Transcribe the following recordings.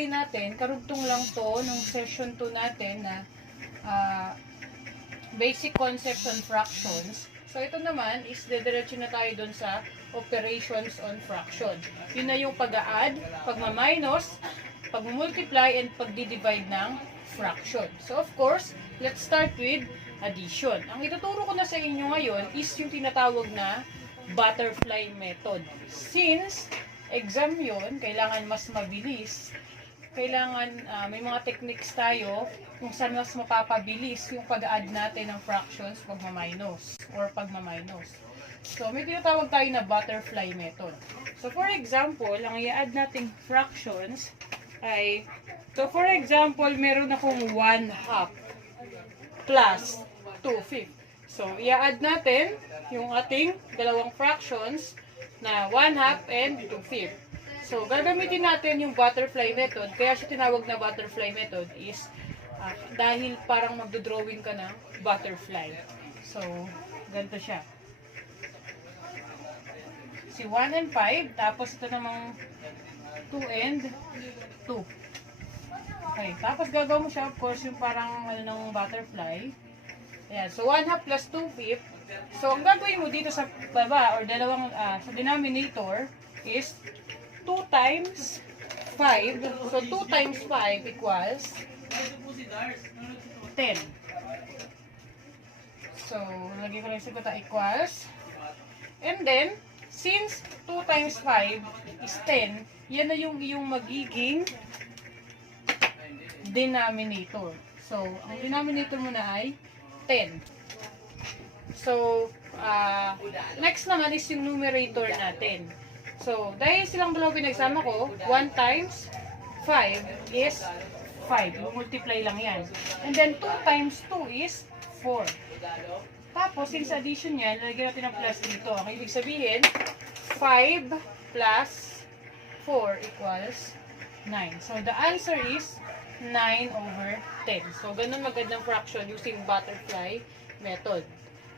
3 natin, karugtong lang to nung session 2 natin na basic concepts on fractions. So, ito naman is dediretso na tayo dun sa operations on fraction. Yun na yung pag-a-add, pagma-minus, pag-multiply, and pag-divide ng fraction. So, of course, let's start with addition. Ang ituturo ko na sa inyo ngayon is yung tinatawag na butterfly method. Since exam yun, kailangan mas mabilis, kailangan may mga techniques tayo kung saan mas mapapabilis yung pag-add natin ng fractions pagma-minus or pagma-minus. So, may tinatawag tayo na butterfly method. So, for example, ang i-add nating fractions ay, so for example, meron akong 1/2 plus 2/5. So, i-add natin yung ating dalawang fractions na 1/2 and 2/5. So, gagamitin natin yung butterfly method. Kaya siya tinawag na butterfly method is dahil parang magdodrawing ka ng butterfly. So, ganito siya. Si 1 and 5, tapos ito namang 2 and 2. Okay, tapos gagawin mo siya, of course, yung parang ng butterfly. Ayan, so 1/2 plus 2/5. So, ang gagawin mo dito sa baba, or dalawang, sa denominator, is 2 times 5. So, 2 times 5 equals 10. So, lagay ko lang sa kota equals. And then, since 2 times 5 is 10, yan na yung magiging denominator. So, ang denominator mo na ay 10. So, next naman is yung numerator natin. So, dahil silang dalawa pinagsama ko, 1 times 5 is 5. Multiply lang yan. And then, 2 times 2 is 4. Tapos, since addition yan, lagyan natin ng plus dito. Ang ibig sabihin, 5 plus 4 equals 9. So, the answer is 9/10. So, ganun mag-add ng fraction using butterfly method.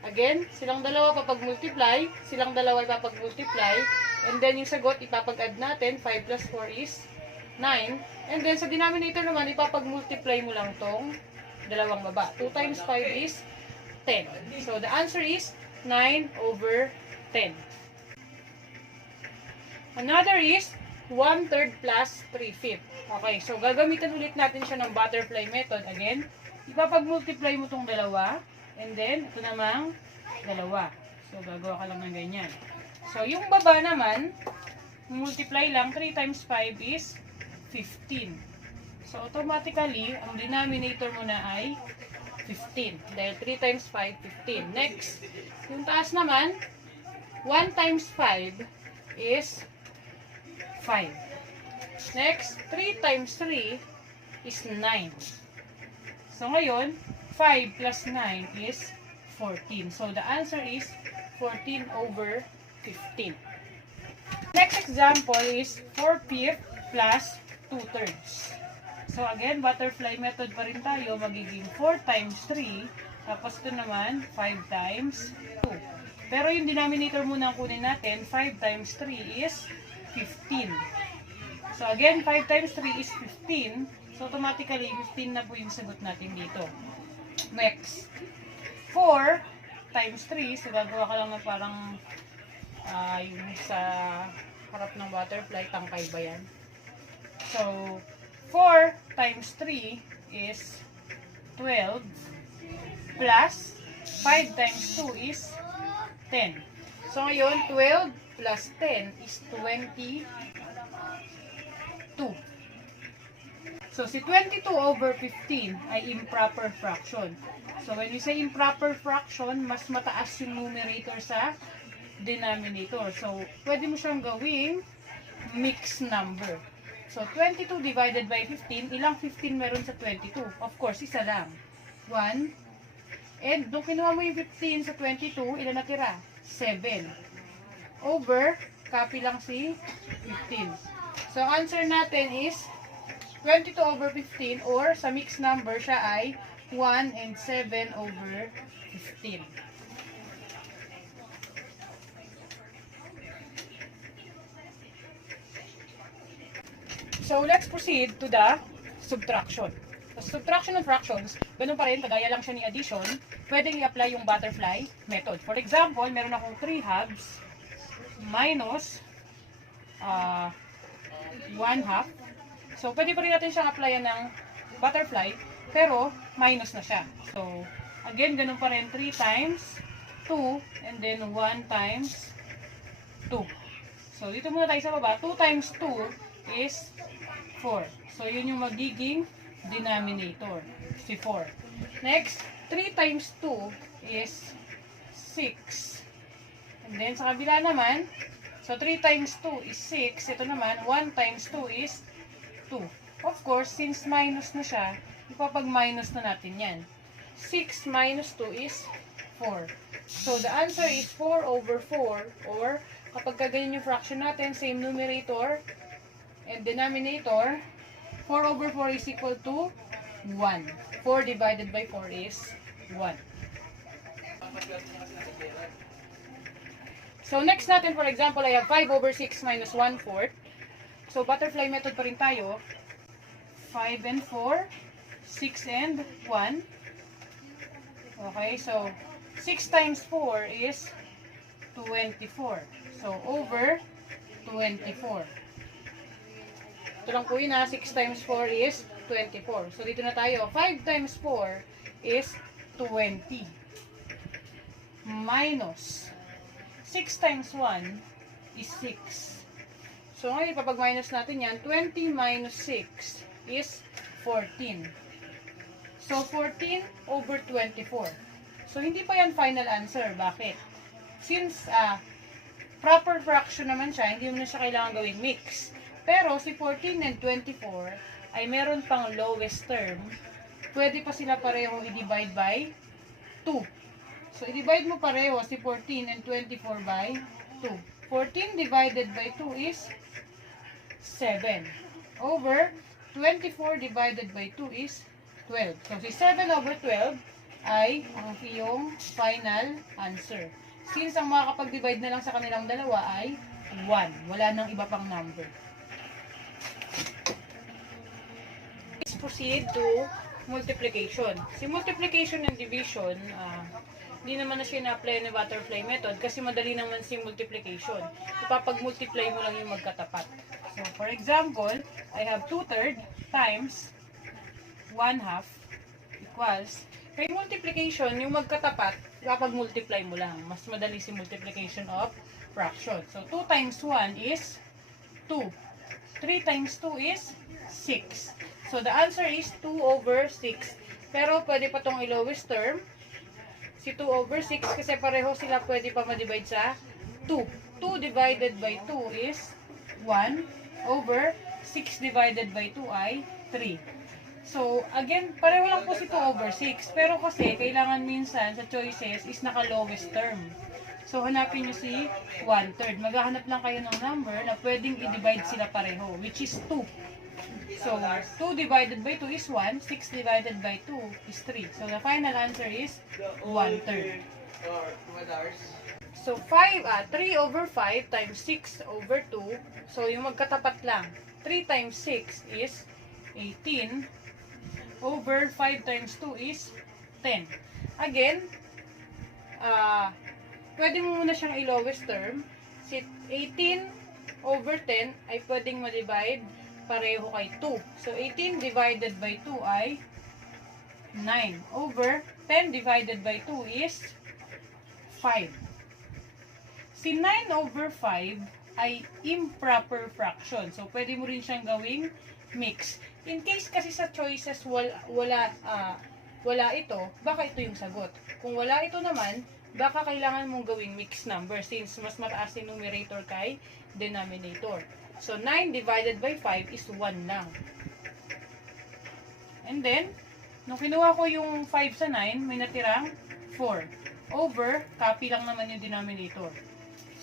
Again, silang dalawa papag-multiply, silang dalawa ipapag-multiply, and then yung sagot ipapag-add natin, 5 plus 4 is 9. And then sa denominator naman, ipapag-multiply mo lang tong dalawang baba. 2 times 5 is 10. So the answer is 9/10. Another is 1/3 plus 3/5. Okay, so gagamitan ulit natin siya ng butterfly method. Again, ipapag-multiply mo tong dalawa. And then, ito namang dalawa. So, gagawa ka lang ng ganyan. So, yung baba naman, multiply lang, 3 times 5 is 15. So, automatically, ang denominator mo na ay 15. Dahil 3 times 5, 15. Next, yung taas naman, 1 times 5 is 5. Next, 3 times 3 is 9. So, ngayon, 5 plus 9 is 14. So, the answer is 14/15. Next example is 4/5 plus 2/3. So, again, butterfly method pa rin tayo. Magiging 4 times 3. Tapos ito naman, 5 times 2. Pero yung denominator muna ang kunin natin, 5 times 3 is 15. So, again, 5 times 3 is 15. So, automatically, 15 na po yung sagot natin dito. Next, 4 times 3, so gagawa ka lang ng parang yung sa harap ng butterfly, tangkay ba yan? So, 4 times 3 is 12 plus 5 times 2 is 10. So, ngayon, 12 plus 10 is 22. So, si 22/15 ay improper fraction. So, when we say improper fraction, mas mataas yung numerator sa denominator. So, pwede mo siyang gawing mixed number. So, 22 divided by 15, ilang 15 meron sa 22? Of course, isa lang. 1. And, nung kinuha mo yung 15 sa 22, ilan natira? 7. Over, copy lang si 15. So, answer natin is 22/15, or sa mixed number siya ay 1 and 7/15. So, let's proceed to the subtraction. So, subtraction of fractions, ganun pa rin, kagaya lang siya ni addition, pwedeng i-apply yung butterfly method. For example, meron akong 3 halves minus 1 half. So, pwede pa rin natin siyang applyan ng butterfly, pero minus na siya. So, again, ganun pa rin, 3 times 2, and then 1 times 2. So, dito muna tayo sa baba. 2 times 2 is 4. So, yun yung magiging denominator. Si 4. Next, 3 times 2 is 6. And then, sa kabila naman, so 3 times 2 is 6. Ito naman, 1 times 2 is 2. Of course, since minus na siya, ipapag-minus na natin yan. 6 minus 2 is 4. So, the answer is 4 over 4, or kapag kaganyan yung fraction natin, same numerator and denominator, 4 over 4 is equal to 1. 4 divided by 4 is 1. So, next natin, for example, I have 5 over 6 minus 1/4. So, butterfly method pa rin tayo. 5 and 4, 6 and 1. Okay, so 6 times 4 is 24. So, over 24. Ito lang po yun ha, 6 times 4 is 24. So, dito na tayo. 5 times 4 is 20. Minus 6 times 1 is 6. So, ngayon, ipapag-minus natin yan. 20 minus 6 is 14. So, 14 over 24. So, hindi pa yan final answer. Bakit? Since proper fraction naman siya, hindi mo na siya kailangan gawing mix. Pero, si 14 and 24 ay meron pang lowest term. Pwede pa sila pareho i-divide by 2. So, i-divide mo pareho si 14 and 24 by 2. 14 divided by 2 is 7. Over 24 divided by 2 is 12. So, si 7 over 12 ay ang iyong final answer. Since ang makakapag-divide na lang sa kanilang dalawa ay 1. Wala nang iba pang number. Let's proceed to multiplication. Si multiplication and division, hindi naman na siya na-apply na butterfly method kasi madali naman si multiplication. Ipapag-multiply mo lang yung magkatapat. So, for example, I have 2/3 times 1/2 equals, kay multiplication, yung magkatapat, ipapag-multiply mo lang. Mas madali si multiplication of fraction. So, 2 times 1 is 2. 3 times 2 is 6. So, the answer is 2 over 6. Pero, pwede pa itong i-lowest term. Si 2 over 6 kasi pareho sila pwede pa ma-divide sa 2. 2 divided by 2 is 1 over 6 divided by 2 ay 3. So, again, pareho lang po si 2 over 6. Pero kasi, kailangan minsan sa choices is naka-lowest term. So, hanapin nyo si 1/3. Maghahanap lang kayo ng number na pwedeng i-divide sila pareho, which is 2. So, 2 divided by 2 is 1. 6 divided by 2 is 3. So, the final answer is 1/3. So, 3 over 5 times 6 over 2. So, yung magkatapat lang. 3 times 6 is 18. Over 5 times 2 is 10. Again, pwede mo muna siyang i-lowest term. Si 18 over 10 ay pwedeng ma-divide pareho kay 2. So, 18 divided by 2 ay 9. Over 10 divided by 2 is 5. Si 9 over 5 ay improper fraction. So, pwede mo rin siyang gawing mix. In case kasi sa choices wala ito, baka ito yung sagot. Kung wala ito naman, baka kailangan mong gawing mixed number since mas mataas yung numerator kay denominator. So, 9 divided by 5 is 1 lang. And then, nung kinuha ko yung 5 sa 9, may natirang 4. Over, copy lang naman yung denominator.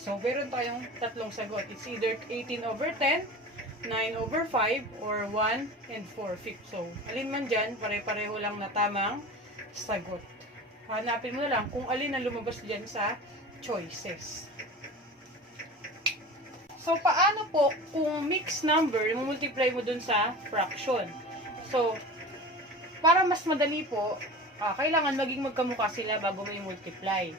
So, meron tayong tatlong sagot. It's either 18 over 10, 9 over 5, or 1 and 4/5. So, alin man dyan, pare-pareho lang na tamang sagot. Hanapin mo na lang kung alin ang lumabas dyan sa choices. So, paano po kung mixed number, multiply mo dun sa fraction? So, para mas madali po, kailangan maging magkamukha sila bago mo i-multiply.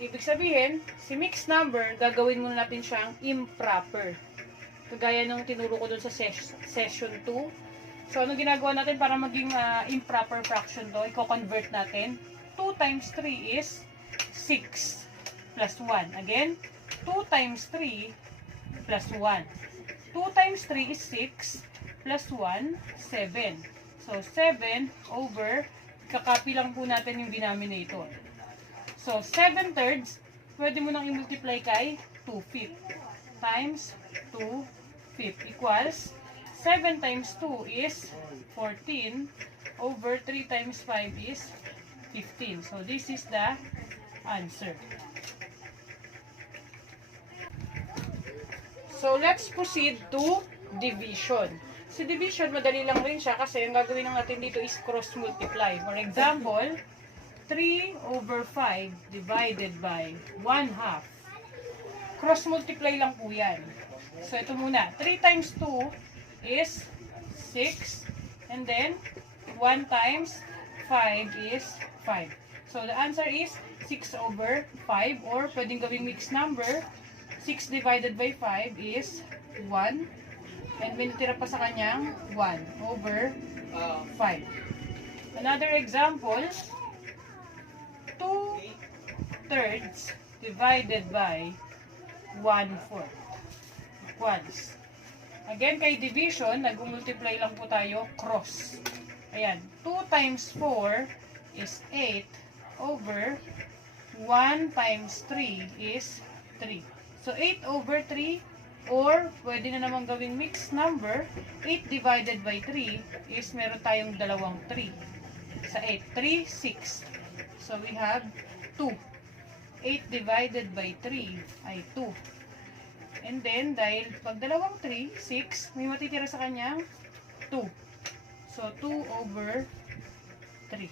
Ibig sabihin, si mixed number, gagawin muna natin siyang improper. Kagaya ng tinuro ko dun sa session 2. So, anong ginagawa natin para maging improper fraction to? I-convert natin. 2 times 3 is 6 plus 1. Again, 2 times 3 plus 1. 2 times 3 is 6 plus 1, 7. So, 7 over, kakopy lang po natin yung denominator. So, 7 thirds, pwede mo nang i-multiply kay 2 fifth times 2 fifth equals 7 times 2 is 14 over 3 times 5 is 15. So, this is the answer. So, let's proceed to division. Si division, madali lang rin siya kasi yung gagawin lang natin dito is cross-multiply. For example, 3 over 5 divided by 1/2. Cross-multiply lang po yan. So, ito muna. 3 times 2 is 6. And then, 1 times 5 is 5. So, the answer is 6 over 5 or pwedeng gawing mixed number. 6 divided by 5 is 1. And may natira pa sa kanyang 1 over 5. Another example, 2 thirds divided by 1/4 equals. Again, kay division, nag-multiply lang po tayo cross. Ayan, 2 times 4 is 8 over 1 times 3 is 3. So, 8 over 3 or pwede na naman gawing mixed number. 8 divided by 3 is meron tayong dalawang 3. Sa 8, 3, 6. So, we have 2. 8 divided by 3 ay 2. And then, dahil pag dalawang 3, 6, may matitira sa kanyang 2. So, 2 over 3.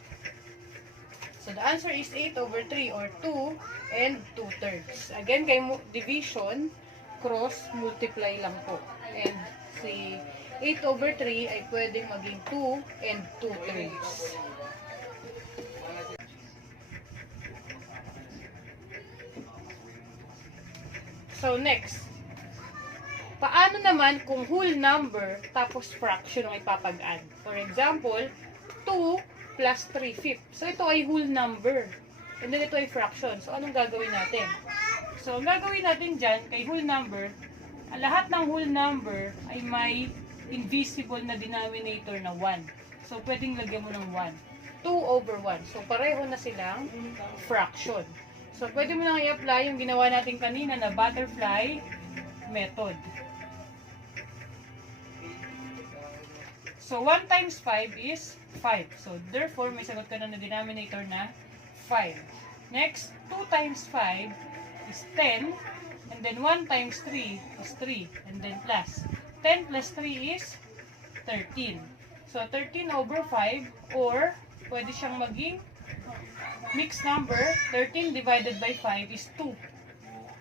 So, the answer is 8 over 3 or 2 and 2 thirds. Again, kay division, cross multiply lang po. And si 8 over 3 ay pwedeng maging 2 and 2 thirds. So, next. Paano naman kung whole number tapos fraction ang ipapag-add? For example, 2 plus 3 fifth. So, ito ay whole number. And then, ito ay fraction. So, anong gagawin natin? So, ang gagawin natin dyan, kay whole number, lahat ng whole number ay may invisible na denominator na 1. So, pwedeng lagyan mo ng 1. 2 over 1. So, pareho na silang fraction. So, pwede mo nang i-apply yung ginawa natin kanina na butterfly method. So, 1 times 5 is 5. So, therefore, may sagot ka na denominator na 5. Next, 2 times 5 is 10. And then, 1 times 3 is 3. And then, plus. 10 plus 3 is 13. So, 13 over 5 or pwede siyang maging mixed number. 13 divided by 5 is 2.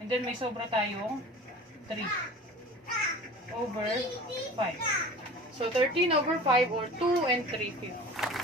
And then, may sobra tayong 3 over 5. So, 13 over 5 or 2 and 3 fifths.